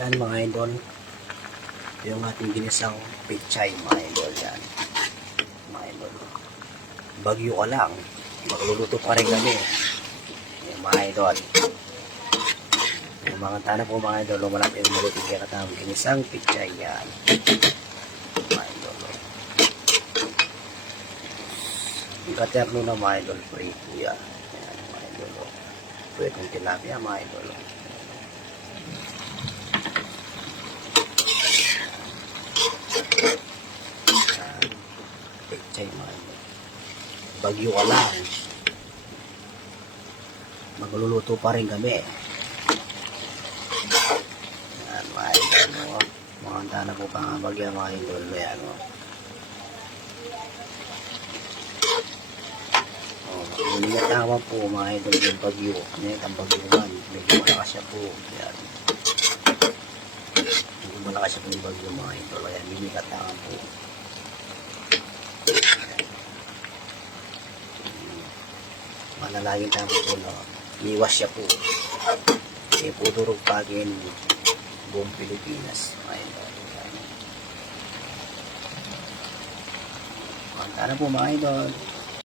Yan mga idol. Yung ating ginisang pichay mga idol. Yan. Mga idol. Bagyo ka lang. Magluluto pa rin kami. Yan mga idol. Yung mga tanah po mga idol. Lumalapit yung malutin kaya katawang ginisang pichay. Yan. Mga idol. Yung katerno na mga idol. Prito yan. Yan mga idol. Pwede kong tilapia mga idol. Pichay mga idol. Bagyo ka lang. Magluluto pa rin kami. Yan mga idol. Mga tanah po pangabagya mga idol. Yan o. Uligat naman po mga idol yung bagyo. Ngayon ang bagyuhan. Medyo malakas siya po. Yan. Medyo malakas siya po yung bagyo mga idol. Ayan, mimikat naman po. Manalangin naman po na iwas siya po. Kasi po durog pagin buong Pilipinas. Mga idol. Ayan. Manta na po mga idol.